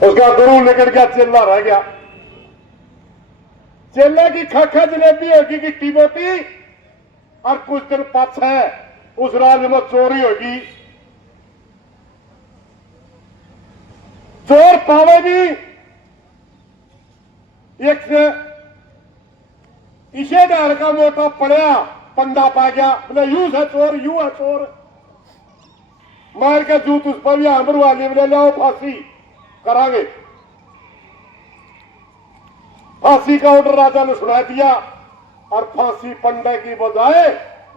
उसका गुरु निकल गया, चेला रह गया। चेले की खाखा जलेबी होगी कि टीबोती, और कुछ दिन पाछे उस राज में चोरी होगी। चोर पावेगी एक से इसे डाल का मोटा पड़या, पंडा पा गया, बोले यू है चोर, यू है चोर, मार के जूत उस पर भी आमर वाली बोले लाओ फांसी करांगे। फांसी का ऑर्डर राजा ने सुना दिया और फांसी पंडे की बजाय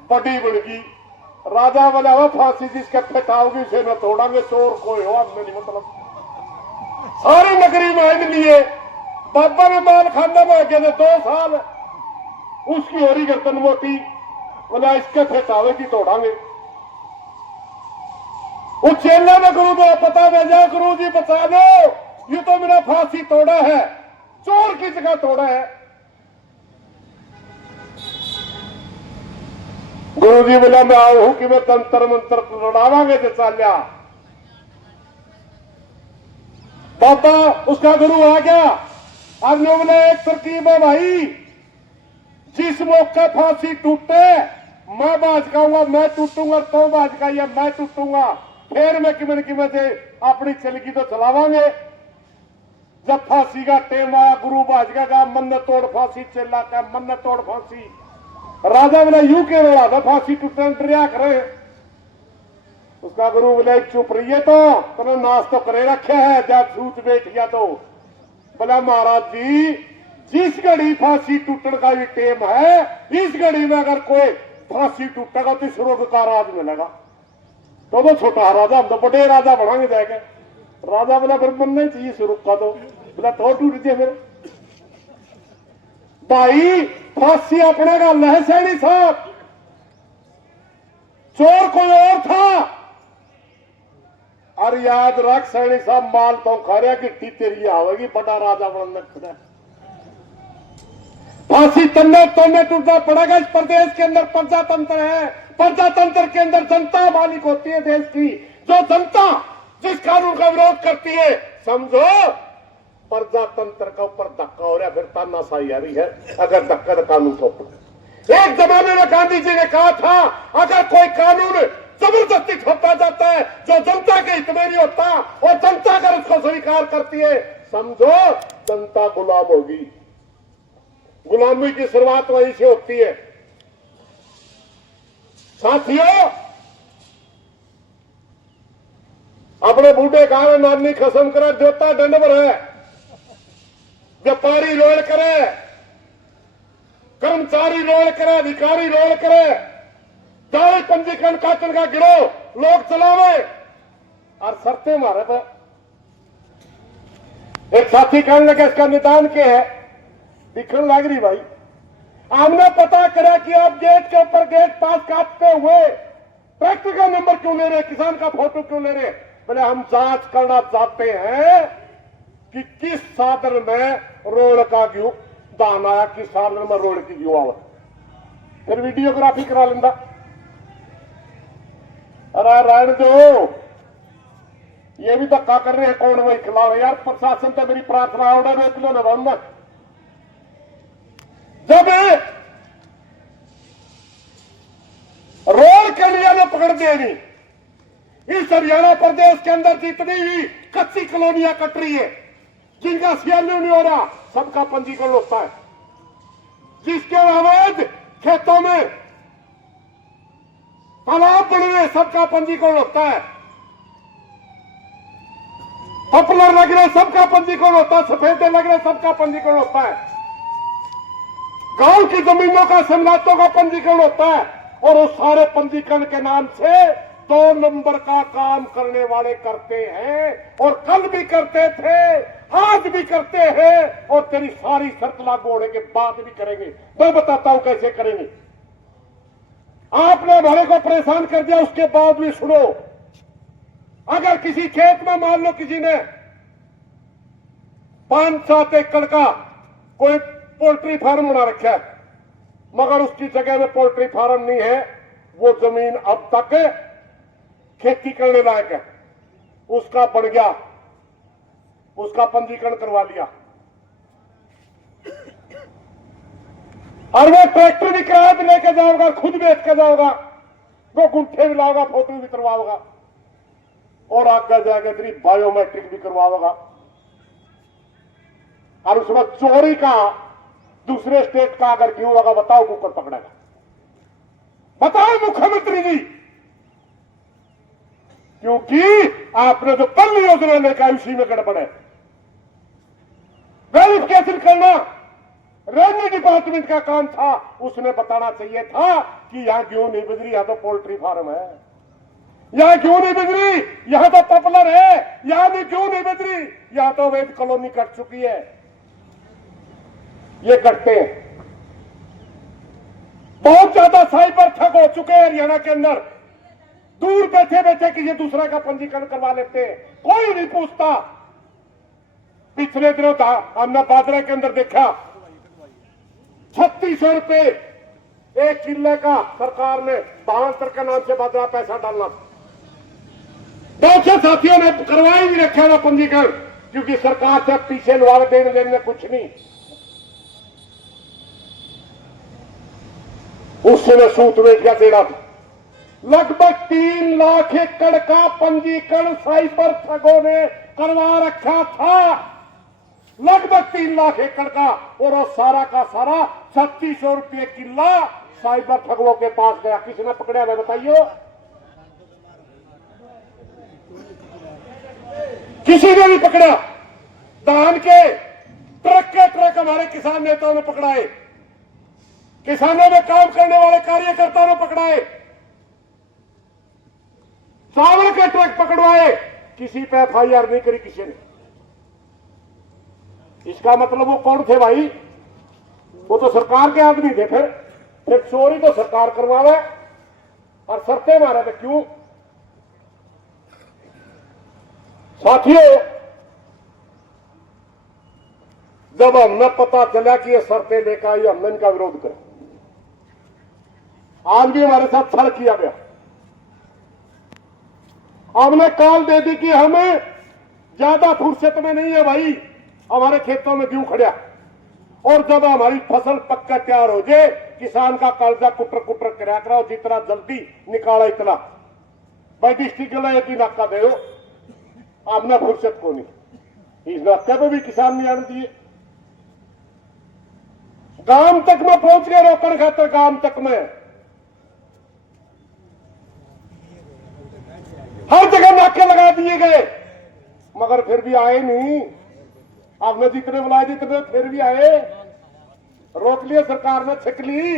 बड़ी बन गई। राजा बोला वो फांसी जिसके फेटाओगी उसे न तोड़ांगे, चोर कोई हो हमने नहीं मतलब। सारी नगरी में आइन लिए, बाबा ने माल खाना में गए 2 साल, उसकी होरी गर्दन मोटी, बोला इसके फेटावे की तोड़ांगे। उस चेले ने गुरु को पता भेजा, गुरु जी बचा लो, ये तो मेरा फांसी तोड़ा है, चोर की जगह तोड़ा है। गुरु जी बोला मैं आऊ हूं कि मैं तंत्र मंत्र लड़ावांगे तो चाल्या। बाबा उसका गुरु आ गया। अब लोग ने एक तरकीब है भाई, जिस मौके फांसी टूटे मैं बाज खाऊंगा, मैं टूटूंगा तो बाज खाई, मैं टूटूंगा फिर मैं किमें से अपनी चलगी तो चलावांगे। जब फांसी का टेम आया, गुरु बाजगा का मन तोड़ फांसी, चेला का मन तोड़ फांसी। राजा बोला यू के रहा था फांसी टूटने डरिया करे। उसका गुरु बोला चुप रहिए तो तुमने नाश तो करे रखे है, जब सूच बैठ गया तो। बोला महाराज जी जिस घड़ी फांसी टूटने का भी टेम है, इस घड़ी में अगर कोई फांसी टूटेगा तो स्वर्ग का राज मिलेगा। तो छोटा राजा हम तो बड़े राजा बढ़ाएंगे जाएंगे। राजा बोला फिर बनना ही चाहिए स्वर्ग का, तो बोला तो टूट दिया फिर। भाई फांसी अपने का लहसैनी साहब, चोर कोई और था। और याद रख सैनी साहब माल तो खा रहा कि तेरी आवेगी, बड़ा राजा बनना खुदा। फांसी तन्ने तोड़ने टूटना पड़ेगा। इस प्रदेश के अंदर प्रजातंत्र है, प्रजातंत्र के अंदर जनता मालिक होती है देश की। जो जनता जिस कानून का विरोध करती है, समझो प्रजातंत्र का ऊपर धक्का हो रहा है, फिर तानाशाही आ रही है। अगर धक्का तो कानून तो एक जमाने में गांधी जी ने कहा था अगर कोई कानून जबरदस्ती थोपा जाता है जो जनता के हित में नहीं होता, और जनता अगर उसको स्वीकार करती है, समझो जनता गुलाम होगी। गुलामी की शुरुआत वहीं से होती है। साथियों अपने बूढ़े गाँव नानी खसम करे, जोता दंड है, व्यापारी रोल करे, कर्मचारी रोल करे, अधिकारी रोल करे, जाल पंजीकरण काटन का गिरोह लोग चलावे और शर्तें मारे पे। एक साथी कहने लगे इसका निदान क्या है, दिखने लग रही भाई। हमने पता करा कि आप गेट के ऊपर गेट पास काटते हुए ट्रैक्टर का नंबर क्यों ले रहे, किसान का फोटो क्यों ले रहे। बोले हम जांच करना चाहते हैं कि किस साधन में रोड का व्यू दान आया, किस साधन में रोड की व्यू आवा। फिर वीडियोग्राफी करा लेंदा। अरे रायण जो ये भी धक्का कर रहे हैं कौन वही खिलाओ यार। प्रशासन तो मेरी प्रार्थना ऑर्डर रोक लो ना बंदा। जब रोड के लिए ना पकड़ देनी, इस हरियाणा प्रदेश के अंदर जितनी भी कच्ची कॉलोनियां कट रही है, जिनका सीएलयू नहीं हो रहा, सबका पंजीकरण होता है। जिसके अवैध खेतों में तालाब बन रहे, सबका पंजीकरण होता है। पॉपुलर लग रहे, सबका पंजीकरण होता है। सफेदे लग रहे, सबका पंजीकरण होता है। गांव की जमीनों का समलातों का पंजीकरण होता है। और उस सारे पंजीकरण के नाम से 2 नंबर का काम करने वाले करते हैं, और कल भी करते थे, आज भी करते हैं, और तेरी सारी शर्त लागू होने के बाद भी करेंगे। मैं बताता हूं कैसे करेंगे। आपने हमारे को परेशान कर दिया, उसके बाद भी सुनो। अगर किसी खेत में मान लो किसी ने 5-7 एकड़ का कोई पोल्ट्री फार्म बना रखा है, मगर उसकी जगह में पोल्ट्री फार्म नहीं है, वो जमीन अब तक खेती करने लायक है, उसका बढ़ गया, उसका पंजीकरण करवा लिया, और वो ट्रैक्टर भी किराए पे लेके जाओगा, खुद बेच के जाओगा, वो गुंठे भी लाओगा, फोटो भी करवाओगा, और आगे जाके तेरी बायोमेट्रिक भी करवाओगा, और उसमें चोरी का दूसरे स्टेट का अगर क्यों होगा बताओ, कुकर पकड़ेगा? बताओ मुख्यमंत्री जी, क्योंकि आपने जो पहली योजना लेकर उसी में गड़बड़ है। वेरिफिकेशन करना रेवेन्यू डिपार्टमेंट का काम था, उसने बताना चाहिए था कि यहां क्यों नहीं बिजली, यहां तो पोल्ट्री फार्म है, यहां क्यों नहीं बिजली, यहां तो पॉपुलर है, यहां भी क्यों नहीं बिजली, यहां तो अवैध कॉलोनी कट चुकी है। ये करते हैं, बहुत ज्यादा साइबर ठग हो चुके हैं हरियाणा के अंदर, दूर बैठे बैठे किसी दूसरा का पंजीकरण करवा लेते हैं, कोई नहीं पूछता। पिछले दिनों था हमने बाजरा के अंदर देखा, 3600 रुपए एक किले का सरकार ने भावांतर के नाम से बाजरा पैसा डालना, 200 साथियों ने करवा ही नहीं रखा था पंजीकरण, क्योंकि सरकार से पीछे लुआ देने देने कुछ नहीं, उसने सूत बेच गया देना था। लगभग 3 लाख एकड़ का पंजीकरण साइबर ठगों ने करवा रखा था, लगभग 3 लाख एकड़ का, और वो सारा का सारा 3600 रुपये किला साइबर ठगों के पास गया। किसने पकड़ा है बताइए? किसी ने नहीं पकड़ा। धान के ट्रक हमारे किसान नेताओं ने पकड़ाए, किसानों में काम करने वाले कार्यकर्ताओं ने पकड़ाए, चावल के ट्रक पकड़वाए, किसी पे एफआईआर नहीं करी किसी ने। इसका मतलब वो कौन थे भाई? वो तो सरकार के आदमी थे। फिर चोरी तो सरकार करवावे और शर्तें मारे थे, क्यों? साथियों, जब हमने पता चला कि ये शर्तें लेकर आई, हमने इनका विरोध किया। आज भी हमारे साथ छल किया गया, हमने कॉल दे दी कि हमें ज्यादा फुर्सत में नहीं है भाई, हमारे खेतों में क्यों खड़ा, और जब हमारी फसल पक्का तैयार हो जाए, किसान का कर्जा कुटर कुटर कराया कराओ, जितना जल्दी निकाला इतना भाई। डिस्ट्रिक्ट एक ही नाका दे, आपने फुर्सत को नहीं, इस नाके पे भी किसान नहीं आने दिए। गांव तक में पहुंच गए रोकने खातर, गांव तक में हर जगह नाके लगा दिए गए, मगर फिर भी आए नहीं। आपने जितने बुलाए जितने फिर भी आए, रोक लिया सरकार ने, छिक ली।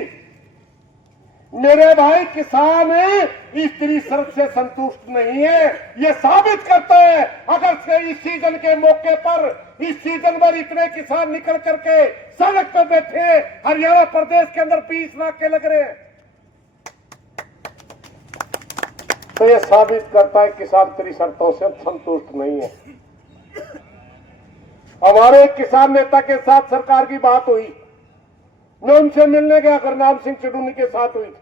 मेरे भाई, किसान स्त्री शर्त से संतुष्ट नहीं है, यह साबित करता है। अगर से इस सीजन के मौके पर, इस सीजन पर इतने किसान निकल करके सड़क पर बैठे, हरियाणा प्रदेश के अंदर 20 नाके लग रहे हैं, तो यह साबित करता है किसान तेरी शर्तों से संतुष्ट नहीं है। हमारे एक किसान नेता के साथ सरकार की बात हुई, मैं उनसे मिलने गया, गुरनाम सिंह चडूनी के साथ हुई।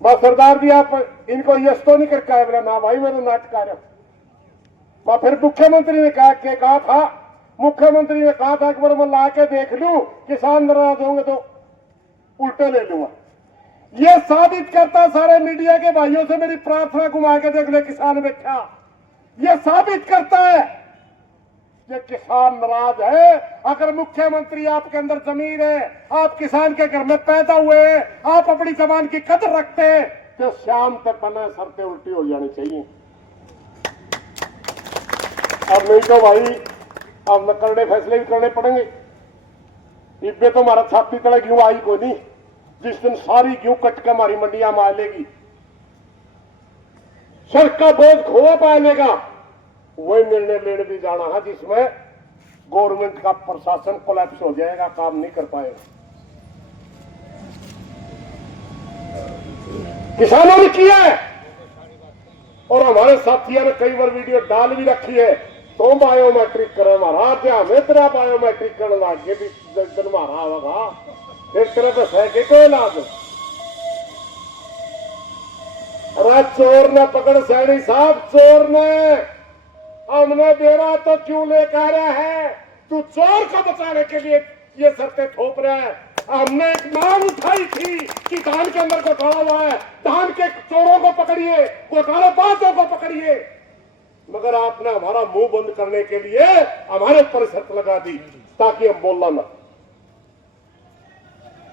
बस सरदार जी आप इनको यश तो नहीं करके आए? बोला ना भाई, मैं तो नाटक आ रहा। फिर मुख्यमंत्री ने कहा था, मुख्यमंत्री ने कहा था कि मैं ला के देख लूं, किसान नाराज होंगे तो उल्टे ले लूंगा। यह साबित करता, सारे मीडिया के भाइयों से मेरी प्रार्थना घुमा के देख ले, किसान बैठा, यह साबित करता है कि किसान नाराज है। अगर मुख्यमंत्री आपके अंदर जमीन है, आप किसान के घर में पैदा हुए हैं, आप अपनी जबान की कदर रखते हैं, तो शाम तक पहले शर्तें उल्टी हो जानी चाहिए। अब नहीं तो भाई, अब न करने फैसले भी करने पड़ेंगे। इब्बे तो हमारा छाती तले क्यों आई को नहीं, जिस दिन सारी क्यों कट के हमारी मंडियां मार लेगी, सड़क का बोझ खोआ पाएगा, वही निर्णय लेने भी जाना है जिसमें गवर्नमेंट का प्रशासन कोलैप्स हो जाएगा, काम नहीं कर पाएगा। किसानों ने किया है, और हमारे साथियों ने कई बार वीडियो डाल भी रखी है। तो बायोमेट्रिक करे महाराज, हमें तेरा बायोमेट्रिक करने लगे भी दिन मारा होगा, फिर तेरे पे सह कोई इलाज। अरे चोर ने पकड़ सैनी साहब, चोर ने हमने दे रहा तो क्यों लेकर आ रहा है? तू चोर को बचाने के लिए ये शर्तें थोप रहा है। हमने एक मांग उठाई थी कि धान के अंदर घोटाला हुआ है, धान के चोरों को पकड़िए, घोटालेबाजों को पकड़िए, मगर आपने हमारा मुंह बंद करने के लिए हमारे ऊपर शर्त लगा दी ताकि हम बोलना ना।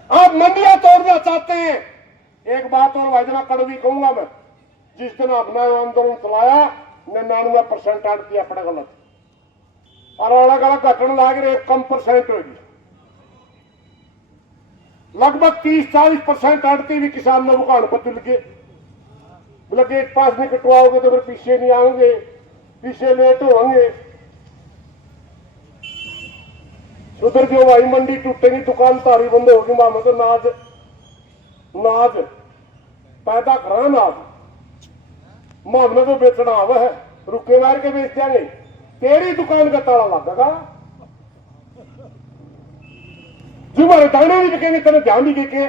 आप मंडियां तोड़ना चाहते हैं। एक बात और भाईजान कड़वी कहूंगा मैं, जिस दिन अपना आंदोलन चलाया 99% आड़ती अपने गलत और अलग अलग घटना लाग रहे कम परसेंट होगी। लगभग 30-40% आड़ती भी किसान ने भुगतान पर लगे बोले गेट पास नहीं कटवाओगे तो फिर पीछे नहीं आओगे, पीछे लेट होंगे। उधर जो भाई मंडी टूटेगी, दुकान तारी बंद होगी, मामा तो नाज पैदा करा नाज मामले तो बेचना आवा है, रुके मार के बेच देंगे, तेरी दुकान का ताला लगेगा। जो हमारे दाने नहीं बिकेंगे तेरे ध्यान नहीं देके